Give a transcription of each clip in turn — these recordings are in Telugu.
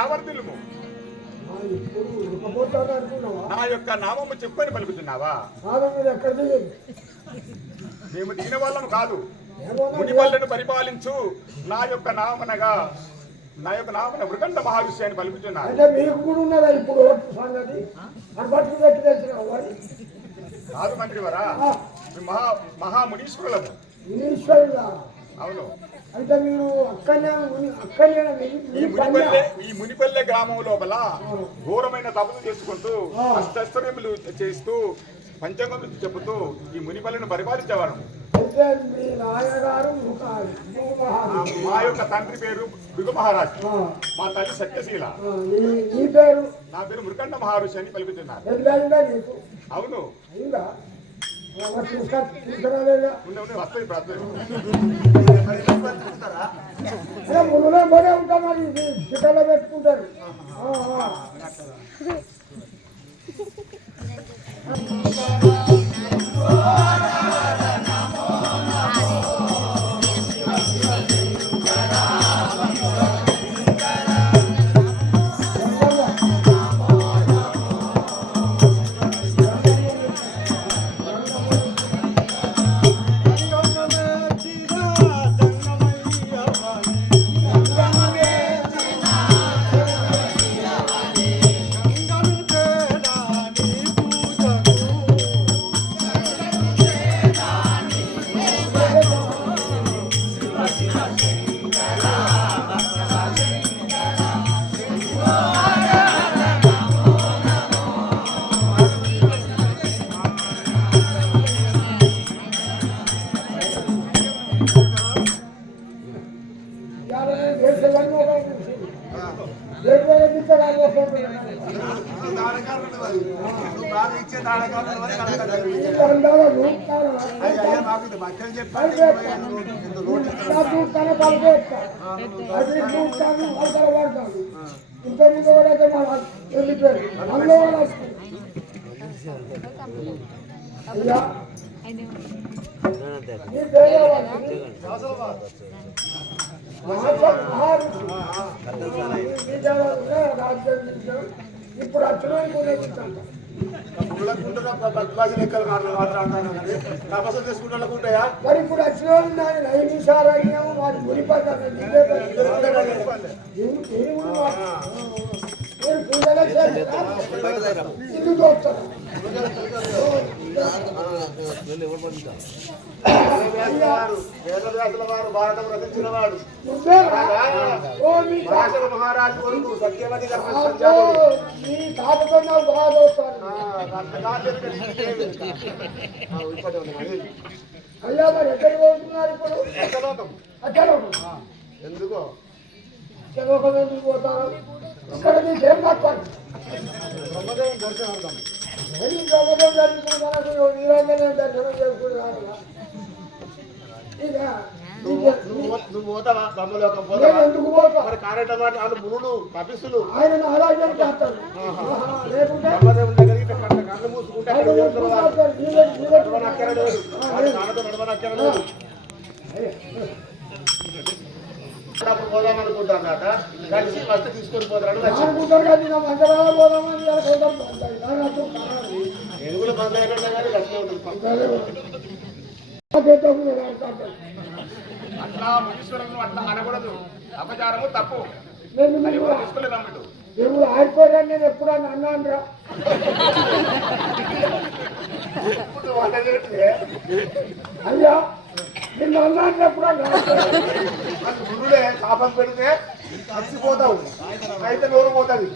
నావర్తిల్లుము. నా యొక్క నామము చెప్పని పలుకుతున్నావా? మేము తిన వాళ్ళము కాదు, మునిపల్లెను పరిపాలించు నా యొక్క నామనగా నా యొక్క నామన మృగండ మహర్షి అని పలుకుతున్నారు. కాదు మంత్రివరా, మహామునీశ్వరులము. అవును. అంటే మీరు ఈ మునిపల్లె గ్రామం లోపల ఘోరమైన తపస్సు చేసుకుంటూ అష్టైశ్వర్యములు చేస్తూ పంచాంగములు చెబుతూ ఈ మునిపల్లెను పరిపాలించేవారు. మా యొక్క తండ్రి పేరు భృగు మహారాజ్, మా తల్లి సత్యశీల. నా పేరు మృకండ మహర్షి అని పలుకుతున్నారు. అవును. వస్తాయి ప్రార్థన ముందునే పోనే ఉంటాం, మరి చిట్టలో పెట్టుకుంటారు. ఇప్పుడు తపస్సు చేసుకుంటాయా? మరి ఇప్పుడు వచ్చిన నైమిషారణ్యము మాది మునిపడ్డాను. ఇల్లు చూస్తాను. భారతం రచించిన వాడు మహారాజు కొడుకు సత్యవతి అయ్యా మరి ఎక్కడికి పోతున్నారు ఇప్పుడు? ఎందుకో చదవకం ఎందుకు పోతారు? ఇక్కడ మీకేం తక్కువ బ్రహ్మదేవుని దర్శనార్థం బ్రహ్మదేవుడు జరుగుతున్నారు, నీరంజన దర్శనం చేసుకుంటున్నారు. ఇక నువ్వు పోతావా బ్రహ్మలోకం? ఎందుకు పోతా? మరి కారెట వాళ్ళు మునులు కపిస్తులు ఆయన అలాగే చేస్తారు. లేకుంటే బ్రహ్మదేవుని దగ్గరికి కళ్ళు మూసుకుంటే పోదామనుకుంటారట. కలిసి ఫస్ట్ తీసుకొని పోతాడు. నేను కూడా బంద్ అయిపోయినా కానీ లక్ష్మీ ఉంటుంది. అట్లా మునీశ్వరులను అట్లా అనకూడదు, అపచారము తప్పు. తీసుకోలేదు అన్నట్టు దేవుడు ఆడిపోయాడు. నేను ఎప్పుడు అన్నాను రా. అయ్యా నిన్ను అన్నాను ఎప్పుడు గురుడే శాపం పెడితే చచ్చిపోతావు, అయితే నోరు పోతుంది.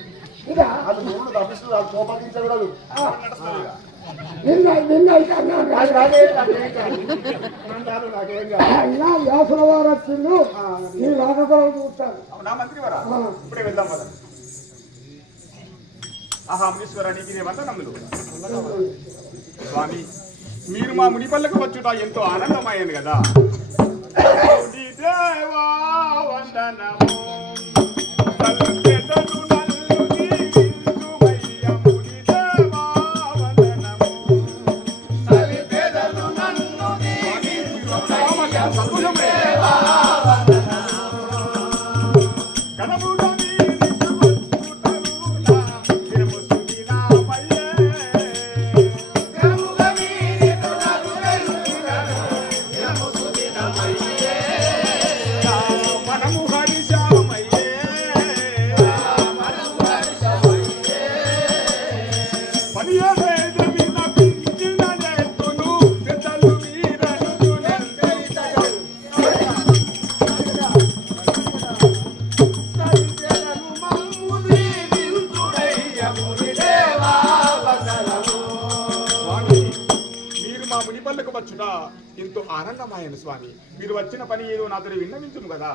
అది గురుడు తప్పిస్తుంది, అది కోపగించకూడదు. వ్యాసుల వారు వచ్చిండు, ఈ రాజకీయాలు చూస్తాను. అవునా మంత్రివరా? ఇప్పుడే వెళ్దాం కదా. మునీశ్వర నీకు వందనములు. స్వామి మీరు మా మునిపల్లెకు వచ్చుట ఎంతో ఆనందమయ్యాను కదా. దేవా వందనము సంతోషం చూచుట ఎంతో ఆనందమాయను స్వామి. మీరు వచ్చిన పని ఏదో నాతో విన్నవించును కదా.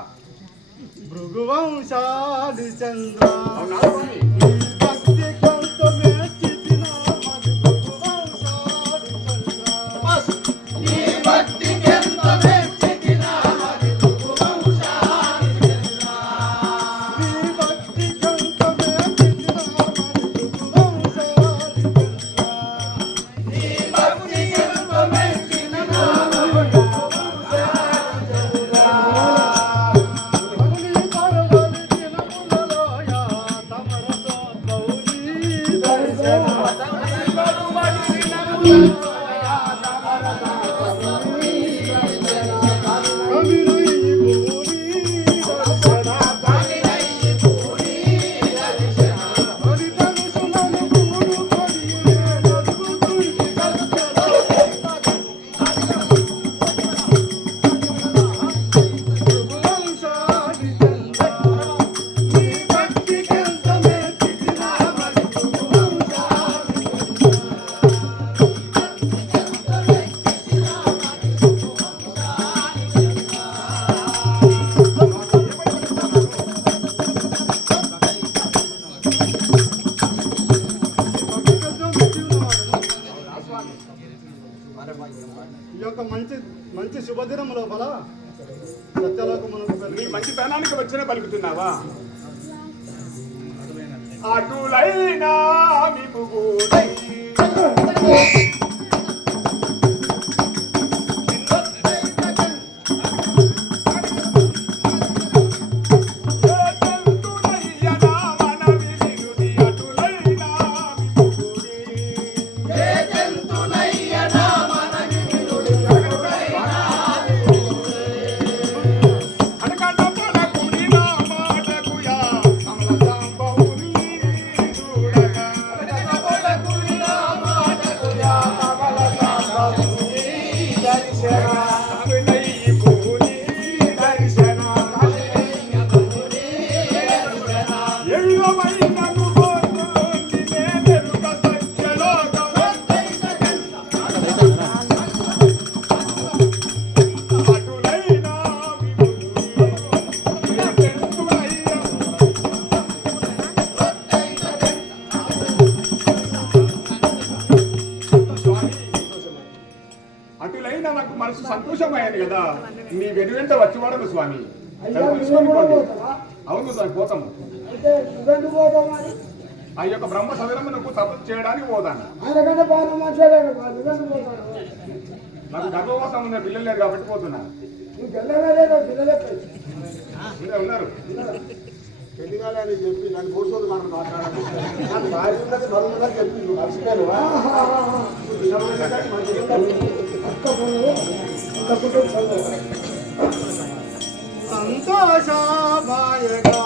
భృగువంశాది చంద్ర అవునా స్వామి? భక్తి కొంతమే చితిన మరి భృగువంశాది చంద్ర నీ భక్తి ఎంత మెచ్చితిన మరి భృగువంశాది చంద్ర. నీ భక్తి కొంతమే చితిన మరి భృగువంశాది చంద్ర నీ భక్తి ఎంత మెచ్చితిన మరి అగ్ని పర్వలి దినములలోయ తమరతో గౌరీ దర్శన కవిరై పూరీ దర్శన హరి దర్శనము పూరు కొడియే నడుగుతుడి భృగువంశాది చంద్ర నీ భక్తి కొంతమే చితిన మరి భృగువంశాది ఈ యొక్క మంచి మంచి శుభదినం లోపల సత్యలోకమునకు నీ వెళ్ళి మంచితనానికి వచ్చిన పలుకుతున్నావా? అటులైనా విముగూడై ఏ జంతునయ్యనా మనవి వినుడి కొలకుడినా మాటకుయా కమల సాంబవుని దర్శన. అటులైనా నాకు మనసు సంతోషమైంది కదా. నీ వెనువెంట వచ్చివాడను స్వామి. అయ్యా నువ్వు కూడా పోతావా? అవును స్వామి, పోతాము. అయితే నువ్వెందుకు పోతావు మరి? ఆ యొక్క బ్రహ్మ సదనమునకు తపస్సు చేయడానికి పోదాను. ఆయనకంటే బాగా మంచిగా నువ్వెందుకు పోతావు? నాకు గర్భవాసం ఉన్న పిల్లలు లేరు కాబట్టి పోతున్నా. నువ్వు పిల్లలేదా పిల్లలే ఉన్నారు. పెళ్లి కాలని చెప్పి నన్ను కూర్చోదు మనం మాట్లాడాలి నాకు భార్య ఉన్నది మరువుగా చెప్పి నువ్వు మర్చిపోయాను సంతోషమాయగా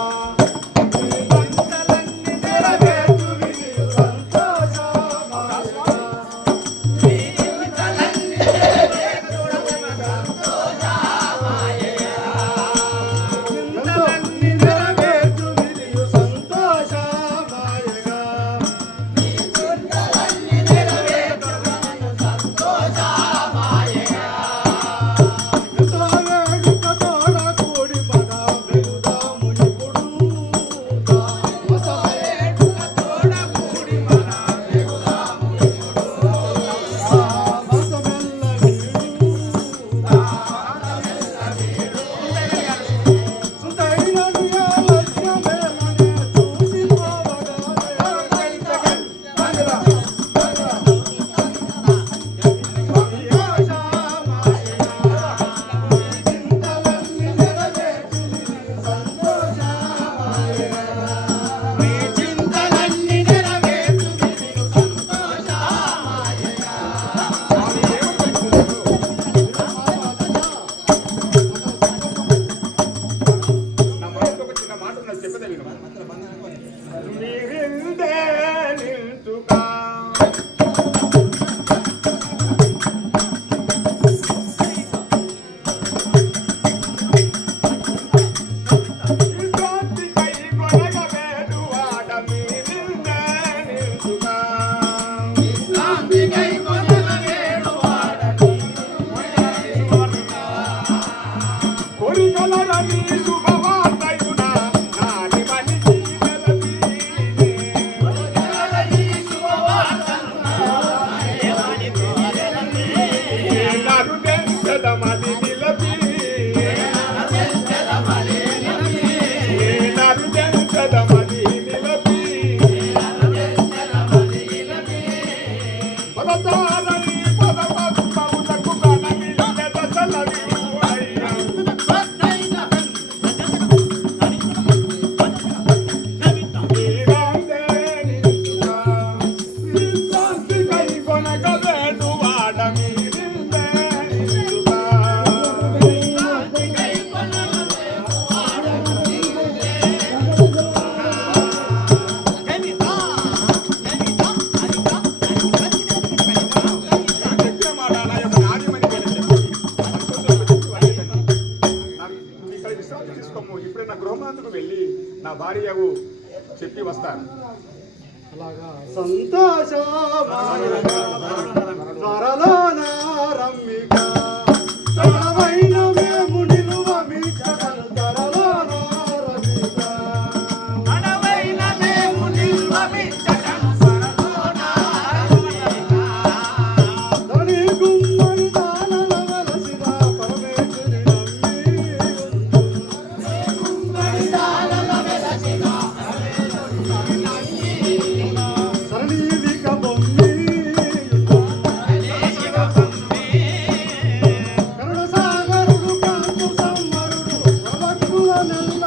కూడి పడ వెలుదాము ఇప్పుడు కలరని శుభవార్తయున నాని మనికి నరు దెంచదమది నిలపి నరు దెంచదమది నిలపి పదతారని పదపద్మములకు గణమిల్లె దశలవి ఇప్పుడే నా గృహమందుకు వెళ్ళి నా భార్యకు చెప్పి వస్తాను. రమ్మిక తరవైన మేము నిలువ మీకగలు తరలోన రమ్మిక ధని గుమ్మడి దానల వెలసిన పరమేశ్వరి సరణీవిక బొమ్మి కరుణసాగరుడు కాంతు సమ్మరుడు ప్రవక్కుల నెల్ల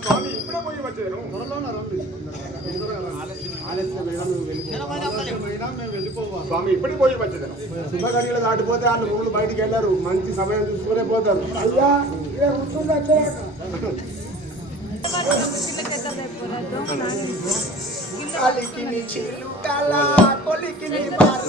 స్వామి ఇప్పుడే పోయి వచ్చాను. స్వామి ఇప్పుడే పోయి వచ్చేదాను. శుభగడియలు దాటిపోతే వాళ్ళు రూములు బయటికి వెళ్ళారు. మంచి సమయం చూసుకునే పోతారు. అయ్యా ఇదే కూర్చుంటే కలికిని చిలుకల కొలికిని బారు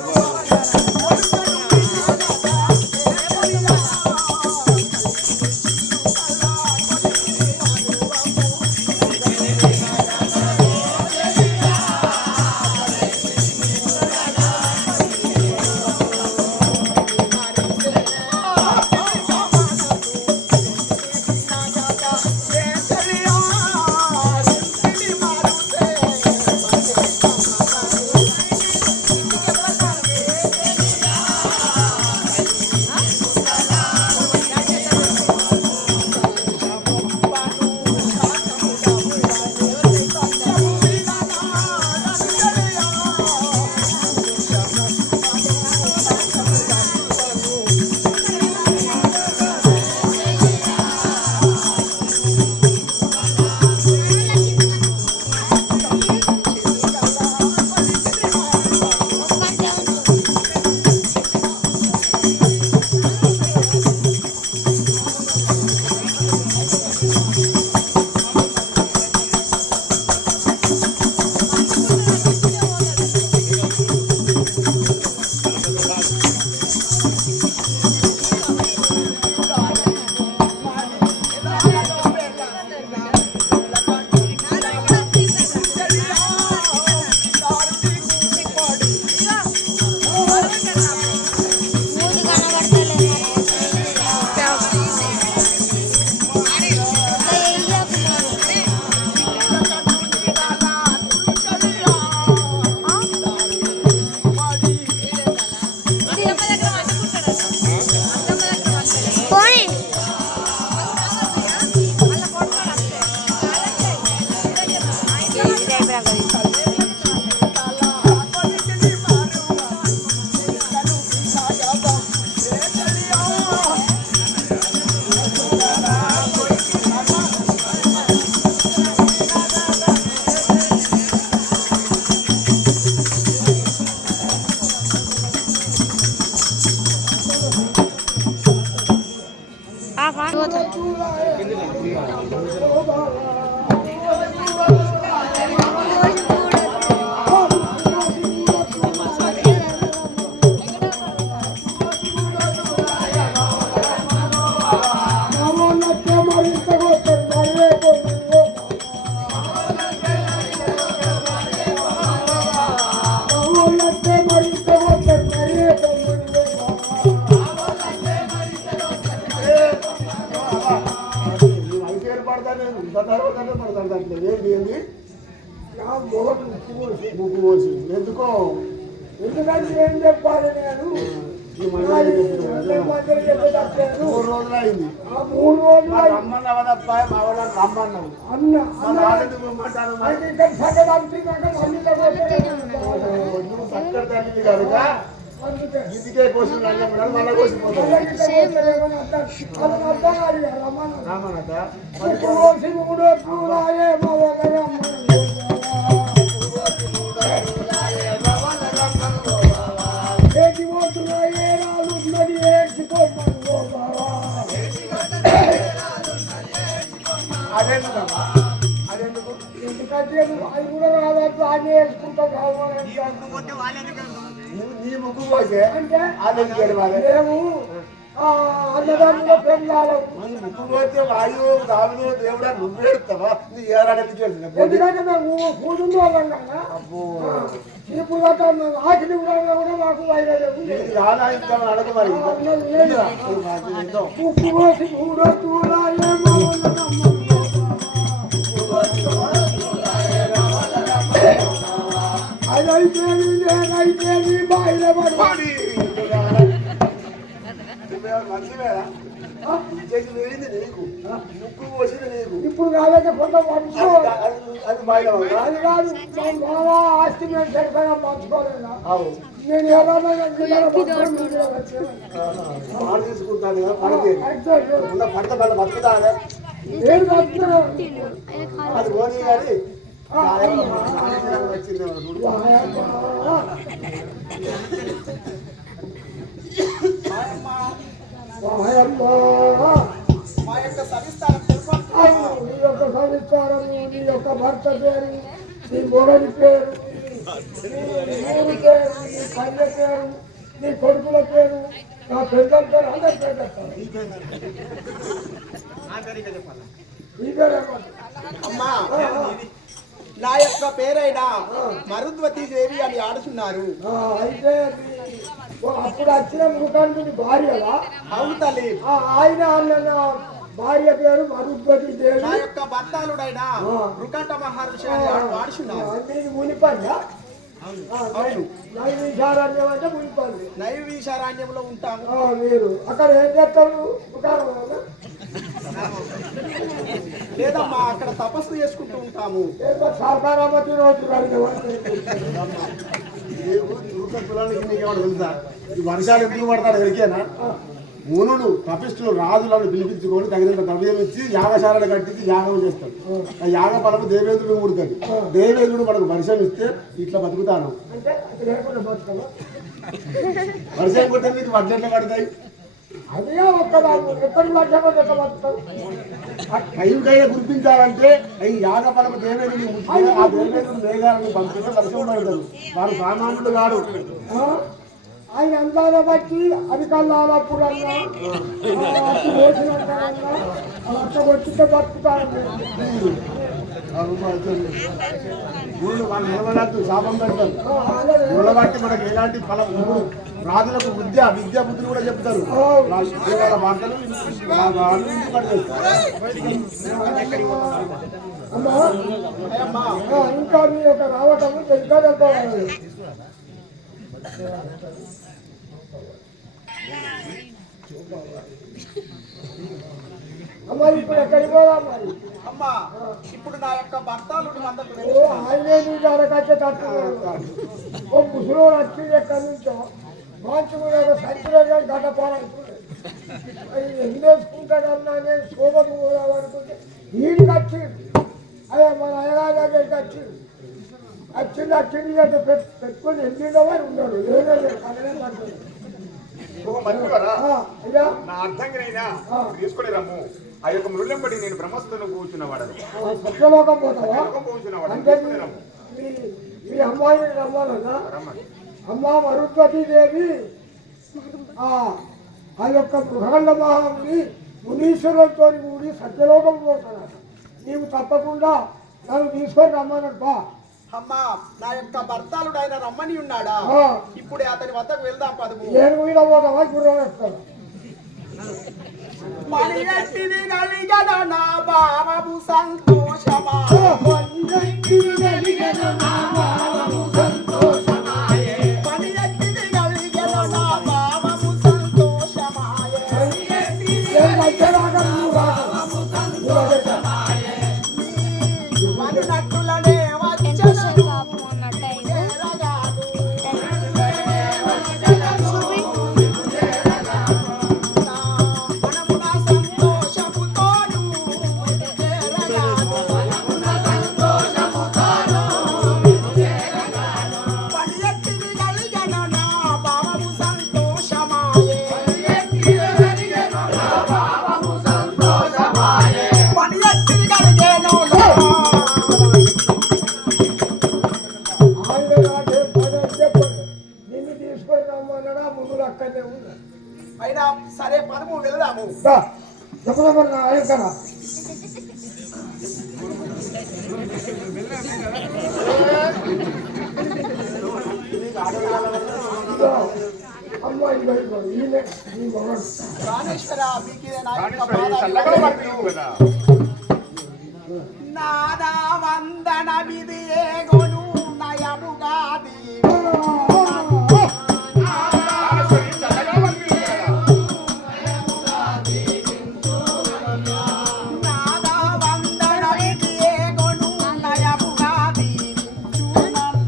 ముగ్గు పోసి ఎందుకో ఎందుకంటే ఏం చెప్పాలి నేను ఈ మధ్య చెప్పేటప్పుడు 3 రోజులు అయింది 3 రోజులు రమ్మన్నావు అబ్బాయి మా వాళ్ళని రమ్మన్నావు అన్న నాలుగు రమ్మంటారు అయితే ఇక్కడ సగం నువ్వు చక్కటి తల్లి కనుక ఇంటికే కోసి మళ్ళీ కోసిపోతావు రామన్నట అదెందుకమ్మా అదెందుకు ఎందుకంటే అది కూడా రావచ్చు అన్నీ వేసుకుంటా కావాలి నీ ముగ్గు పోతే అంటే అదెందుకు గెలవాలి మేము అన్నదాన్ని పెళ్ళాలి ముగ్గు పోతే వాయువు దావిదు దేవుడా నువ్వు ఏడుతావా నీ ఏడాదికి ఎందుకంటే మేము కూర్చుంది వాళ్ళం కదా ఇప్పుడు ఆఖరి కూడా మాకు వైరలేదు అడగ మరి ఉప్పు పోసి కూడా చూడాలి అదైతే నేనైతే బాయిల మంచివేరా చేసి వేడింది నీకు ముగ్గు పోసింది నీకు ఇప్పుడు కాదంటే కొంత పంచుకో అది బాయిల అది కాదు బాగా ఆస్తి మేము సరిపడా పంచుకోలేదా నేను ఎలా పాడు తీసుకుంటాను కదా పడత పడత బతుకుతా నేను బతుకుతున్నాను అది పోనీ కానీ వచ్చింది మా యొక్క సవిస్తారం నీ యొక్క సంస్కారము నీ యొక్క భర్త పేరు నీ మొగలి పేరు నీ ఊరి పేరు నీ కన్య పేరు నీ కొడుకుల పేరు నా పెద్దల పేరు అందరి పేరు చెప్తాను ఈ పేరు అమ్మా నా యొక్క పేరైనా మరుద్వతి దేవి అని ఆడుతున్నారు. అయితే అప్పుడు వచ్చిన మృగానికి భార్యగా అవును తల్లి. ఆయన అన్న భార్య పేరు మరుద్వతి దేవి. నా యొక్క భర్తాలుడైన మృకంఠ మహర్షి అని ఆడుతున్నారు. మునిపండి అవును. నైవిషారణ్యం అంటే మునిపండి. నైవిషారణ్యంలో ఉంటాము. మీరు అక్కడ ఏం చేస్తారు? లేదమ్మా, అక్కడ తపస్సు చేసుకుంటూ ఉంటాము. సాకారామతి రోజు తెలుసా ఈ వర్షాలు ఎందుకు పడతాడు ఎరికేనా? మునులు తపిస్తులు రాజులను పిలిపించుకొని తగినంత ద్రవ్యం ఇచ్చి యాగశాలను కట్టించి యాగం చేస్తాడు. ఆ యాగ ఫలము దేవేంద్రుడు ముడుతుంది. దేవేంద్రుడు మనకు వర్షం ఇస్తే ఇట్లా బతుకుతాను. వర్షం కొట్టే మీకు వడ్లెట్ల పడతాయి. అదే ఒక్కదాన్ని ఎక్కడికి వర్షం కైకైనా కురిపించాలంటే ఈ యాగ ఫలము దేవేంద్రుడు ఆ దేవేంద్రుడు మేఘాలను పంపిస్తే వర్షం పడతాడు. వారు సామాన్యుడు కాడు. ఆయన అందాల బట్టి అధికారులప్పుడు అన్నా అట్లా వచ్చితే బతుకుతారు. వాళ్ళు నిలబడద్దు, శాపం పెడతారు. నిలబట్టి మనకి ఎలాంటి ఫలం రాజులకు విద్య బుద్ధులు కూడా చెప్తారు. వాళ్ళ వార్తలు ఇంకా మీ యొక్క రావటం ఇంకా వెళ్ళిపోవాలి. అమ్మా ఇప్పుడు ఎక్కడికి పోదాం మరి? అమ్మా ఇప్పుడు నా యొక్క భర్తాలుడు ఆయనే నీ జరగచ్చే తట్టుకున్నాడు. ఓ ముసలో వచ్చింది ఎక్కడి నుంచో మంచి సంచులో గడ్డపాలనుకుంటే ఎన్ని వేసుకుంటాడన్నా నేను శోభకు పోదామనుకుంటే వీడికి వచ్చింది. అదే మన అయ్యగారి దగ్గరికి వచ్చింది. వచ్చింది పెట్టుకొని వెళ్ళిందో వారు ఉన్నాడు. నా అర్థంగా తీసుకుని రమ్ము. ఆ యొక్క మృళ్ళంబడి నేను బ్రహ్మస్థను కూర్చున్నవాడు. సత్యలోకం పోతావా? అంటే మీ అమ్మాయిని రమ్మాలన్నా? అమ్మా మరుద్వతి దేవి ఆ యొక్క మృగాండ మహాముని మునీశ్వరులతో కూడి సత్యలోకం పోతున్నాడు. నీవు తప్పకుండా నన్ను తీసుకొని రమ్మనబ్బా. అమ్మా నా యొక్క భర్తాలుడు ఆయన రమ్మని ఉన్నాడా? ఇప్పుడే అతని వద్దకు వెళ్దాం. పదుపు నేను మీద పోతావా? గుర్రం వేస్తాను. మణి ఎట్టిది కలిగద నా బాబు సంతోషమా ఎత్తిది కలిగెను నా భావము సంతోషమాయే పని ఎత్తిది కలిగెను నా భావము సంతోషమాయే పని నట్టులనే వచ్చెను మనమున సంతోషముతోను పని ఎత్తిది కలిగెను నా భావము సంతోషమాయే పని ఎత్తిది కలిగెను నా ఆయన నాకేం పని అని చెప్పండి నిన్ను తీసుకొని రమ్మన్నాడా ముందు అక్కడనే ఉన్నా అయినా సరే పదము వెళ్దాము చెప్పదమ్మా ఆయన కదా అమ్మాయి బయట ఈయన ఈ మగడు ప్రాణేశ్వర మీకిదే నా యొక్క ప్రాణేశ్వరి చల్లగా వర్తిల్లు కదా నాదా వందన విధియే గొను నయముగా దీవు ప్రాణేశ్వరి చల్లగా వర్తిల్లు కదా నాదా వందన విధియే గొను నయముగా దీవించునన్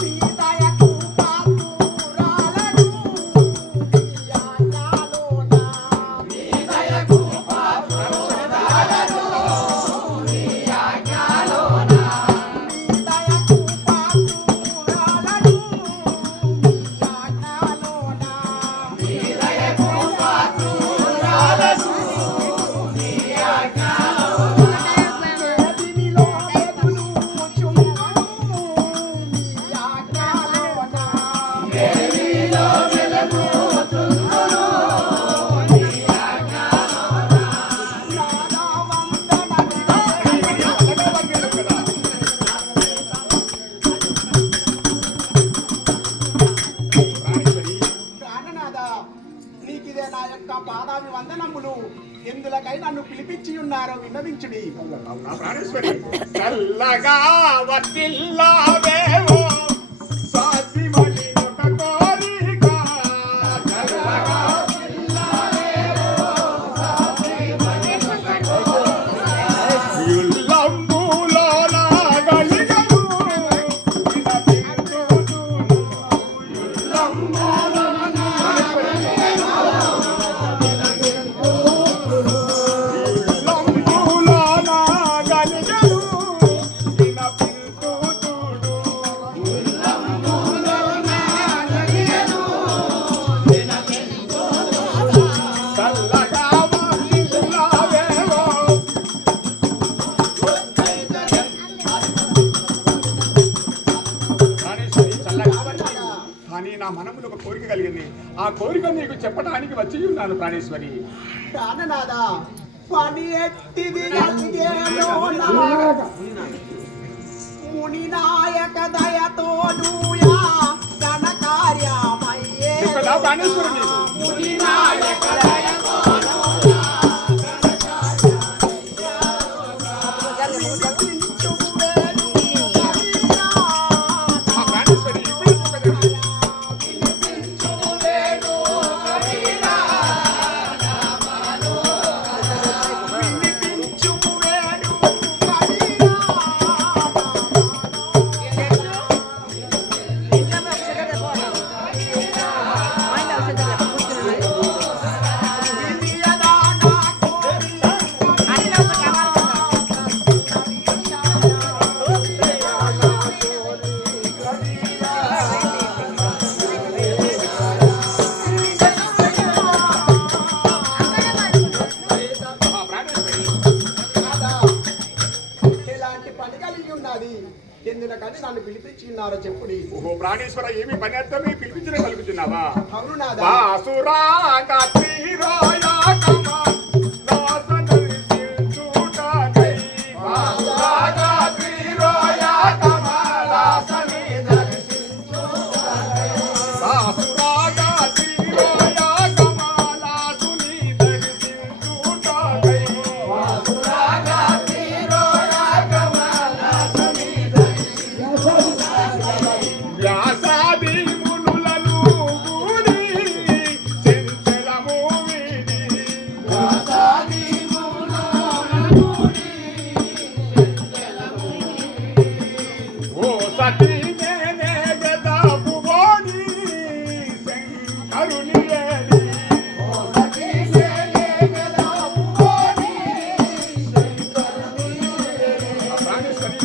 నీ దయకు పాత్రురాలను యాజ్ఞలోనా నీ దయకు పాత్రురాలను యాజ్ఞలోనా వేదినిలో వెలుగుచుండును నీ యాజ్ఞలోనా నాదా వందన చల్లగా వర్తిల్లు కదా ప్రాణేశ్వరి ప్రాణనాథ నీకిదే నా యొక్క పాదాభి వందనములు ఎందులకై నన్ను పిలిపించి ఉన్నారో విన్నవించుడి అవునా ప్రాణేశ్వరి చల్లగా వర్తిల్లావేవో సాధ్యమని ఒక కోరిక చల్లగా యుల్లంబులోన గలిగను వినపించుదును యుల్లంబులోన గలిగను వినపించుదును చల్లగా వర్తిల్లావేవో ప్రాణేశ్వరి చల్లగా వర్తిల్లు. కానీ నా మనములో ఒక కోరిక కలిగింది ఆ కోరిక నీకు చెప్పడానికి వచ్చి ఉన్నాను ప్రాణేశ్వరి ప్రాణనాథ పని ఎత్తిది కలిగేలో నా ముని నాయక దయతోడుయా ఘన కార్యమయ్యే చెప్పదా ప్రాణేశ్వరి నీకు ముని నాయక ఆ ప్రాణేశ్వరి ఇప్పుడు చెప్పలేదు. ఆ ప్రాణేశ్వరి ఇలాంటి పని కలిగి ఉన్నది ఎందుకని నన్ను పిలిపించి ఉన్నారో చెప్పుడి ఓహో ప్రాణేశ్వర ఏమి పని అర్థమే పిలిపించిన కలుగుతున్నావా అవును నాదా బాసురా కత్తిరాయా కమా రాసనరి సిల్చుటకై బాసురా కత్తిరాయా కమా రాసనరి సిల్చుటకై బాసురా కత్తిరాయా కమా రాసుని ఓ సతీ నేనే గదాపు గోని శంకరుని ఏలి. ప్రాణేశ్వరి,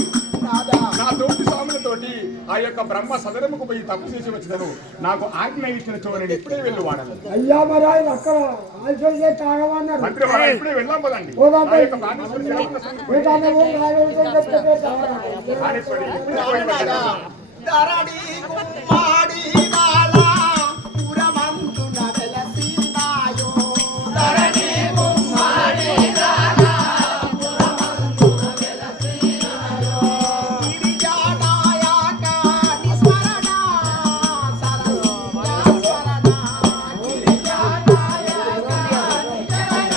నా తోటి స్వాములతోటి ఆ యొక్క బ్రహ్మ సదనముకు పోయి తప్పు చేసి వచ్చినను నాకు ఆజ్ఞ ఇచ్చిన చూడండి ఇప్పుడే వెళ్ళి వాడాలి. అయ్యా మరి ఆయన అక్కడ ఆన్సర్ చేసి తాగమన్నారు. మంత్రి వారు ఇప్పుడే వెళ్ళాం కదండి. పోదాం ఆ యొక్క ప్రాణేశ్వరి జగన్న సంగతి ఏదన్నా పోయి రాయవలసిన చెప్తే తాగాలి. ప్రాణేశ్వరి ఇప్పుడే పోయి ప్రాణనాథ వెళ్ళాలి. ధరణి కుమ్మాడి బాల పురమందున వెలసినాయో. ధరణి కుమ్మాడి బాల పురమందున వెలసినాయో. గిరిజానాయక నిస్మరణ సరస్వత స్మరణ. గిరిజానాయక నిస్మరణ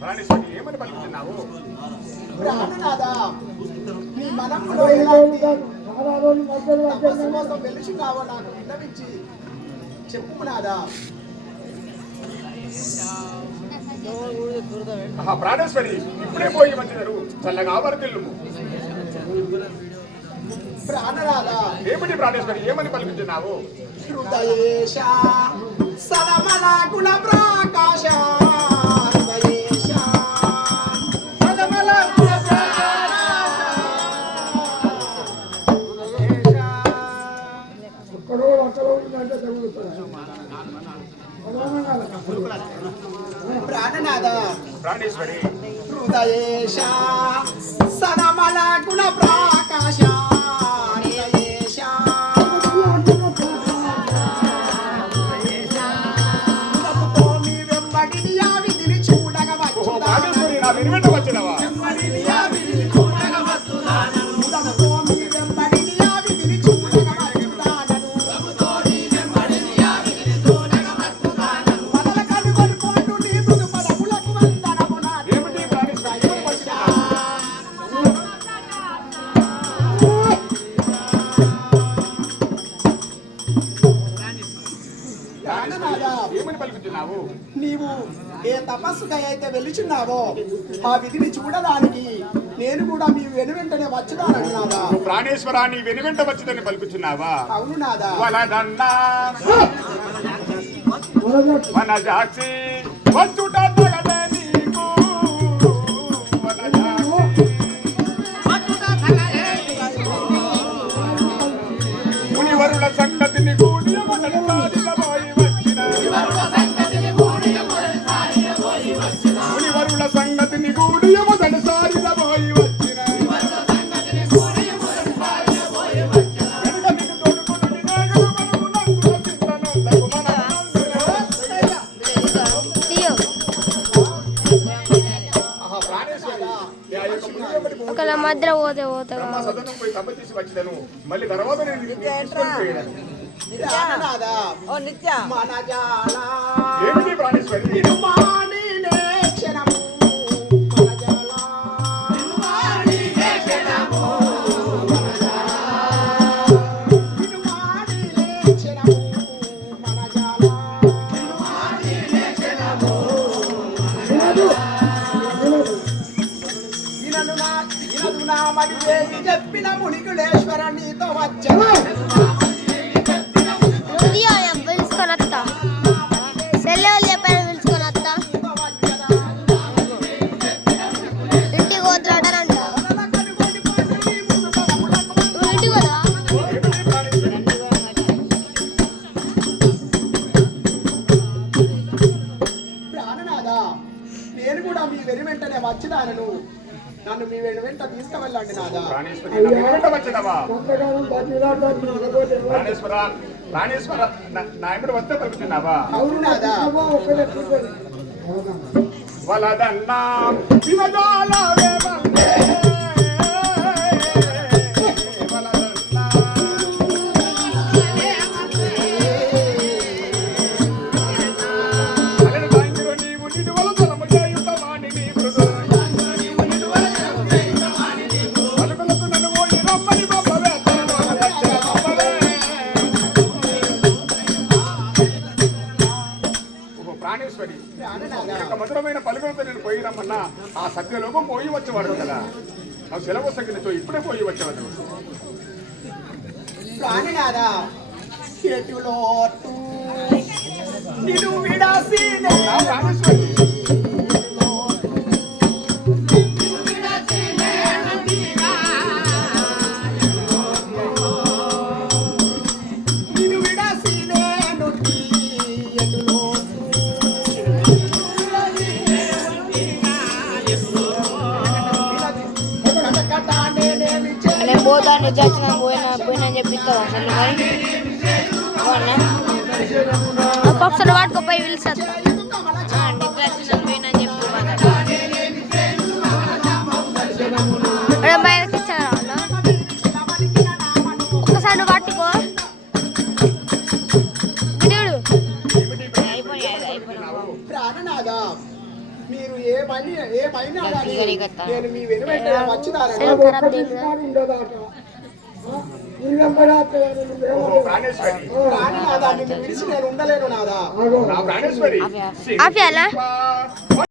ప్రాణేశ్వరి ఏమని పలుకుతున్నావు? ప్రాణనాథ నీ మనములో ఎలాంటి తపస్సు కోసం వెలుచున్నావో నాకు విన్నవించి చెప్పు నాదా. ఆహా, ప్రాణేశ్వరి ఇప్పుడే పోయి మంచిదరు చల్లగా వర్తిల్లుము. ప్రాణనాథ ఏమిటి ప్రాణేశ్వరి ఏమని పలుకుతున్నావు? హృదయేశ సదమల గుణ ప్రకాశ. హృదయేశ సదమల గుణ ఎక్కడో అక్కడ ఉందంటే తగులుతుంది. ప్రాణనాథ ప్రాణేశ్వరి హృదయేశ సదమల గుణ ప్రకాశ. హృదయేశ గుణముతో నీ వెంబడిని ఆ విధిని చూడగా ఓహో వచ్చుదా. ప్రాణేశ్వరి నా వెనువెంట వచ్చినవా? వెంబడిని ఆ విధిని చూడగా వచ్చుదానను. గుణముతో నీ వెంబడిని ఆ విధిని చూడగా వచ్చుదానను. గుణముతో నీ వెంబడిని ఆ విధిని చూడగా వచ్చుదానను. మొదల కనుగొని పోటు నీ మృదు పదములకు వందనమున. ఏమిటి ప్రాణేశ్వరి ఏమని పలుకుతున్నావు? ప్రాణనాథ ఏమని పలుకుతున్నావు? నీవు ఏ తపస్సుకై అయితే వెలుచున్నావో ఆ విధిని చూడడానికి నేను కూడా మీ వెనువెంటనే వచ్చుదానని నాదా. ప్రాణేశ్వర నీ వెనువెంట వచ్చిందని పలుకుతున్నావా? అవును నాదా. వలదన్నా వనజాక్షి వచ్చుట తగదే నీకు. వనజాక్షి మునివరుల సంగతిని కూడి మొదటిసారిగా పోయి వచ్చిన. మునివరుల సంగతిని కూడి మొదటిసారిగా పోయి వచ్చిన. వెనుక నిన్ను తోడుకుని నాయకుడు మనము నందుల చింతనందకు ఆహా, ప్రాణేశ్వరి ఆ యొక్క మునివరుడి భూమి ఒకళ్ళ మధ్య పోతే పోతా బ్రహ్మ సదనం పోయి తప చేసి వచ్చిదను మళ్ళీ తర్వాత నేను నిన్ను తీసుకొని పోయాను. ప్రాణనాథ ఓ నిత్య మనజాల ఏమిటి ప్రాణేశ్వరి? నిరుమానినే క్షణము. మనజాల నిరుమానినే క్షణము. నిరుమానినే క్షణము. మనజాల నిరుమానినే క్షణము. ఇనదు నా మరి వేగి చెప్పిన మునికుడేశ్వర నీతో వచ్చను. పిలుచుకొని వస్తా సెల్లెళ్ళు చెప్పాను పిలుచుకొని వస్తా ఇంటికి పోతాడంట నువ్వు ఇంటికి పోదా ప్రాణనాథ నేను కూడా మీ వెను వెంటనే వచ్చినాను. నన్ను మీ వెంట తీసుకువెళ్ళండి నాదా. ప్రాణేశ్వరి నా వెనువెంట వచ్చినవా? కొంతకాలం బతిలాడతాను నిలబడి ప్రాణేశ్వర ప్రాణేశ్వర నా ఎప్పుడు వస్తే పలుకుతున్నావా? అవును నాదా. ఒక్కడే కూర్చొని వలదన్నా శివజాల వేమల్లే. వలదన్నా అన్న ఆ సత్యలోకం పోయి వచ్చేవాడు కదా నాకు సెలవు సగినతో ఇప్పుడే పోయి వచ్చేవాడు ప్రాణినాదా చేతులోటు నిన్ను విడాసినే నా ప్రాణేశ్వరి నిన్ను విడాసినే నుట్టి ఎటులోటు కటకటానే నేమి నేను పోతాను చచ్చిన పోయినా చెప్పిస్తావా అసలు మరి అవునా ఒకసారి వాడుకోపోయి పిలిచేస్తా పోయినా చెప్పి బయటకి ఇచ్చారా ఒక్కసారి నువ్వు పట్టుకో విడుడు ప్రాణనాదా మీరు ఏమైనా కానీ నేను మీ వెనువెంట వచ్చినారని ఉండదాట నీ వెంబడాత్తగానే నువ్వేమో ప్రాణేశ్వరి ప్రాణనాదా నిన్ను విడిచి నేను ఉండలేను నాదా నా ప్రాణేశ్వరి ఆఫియాలా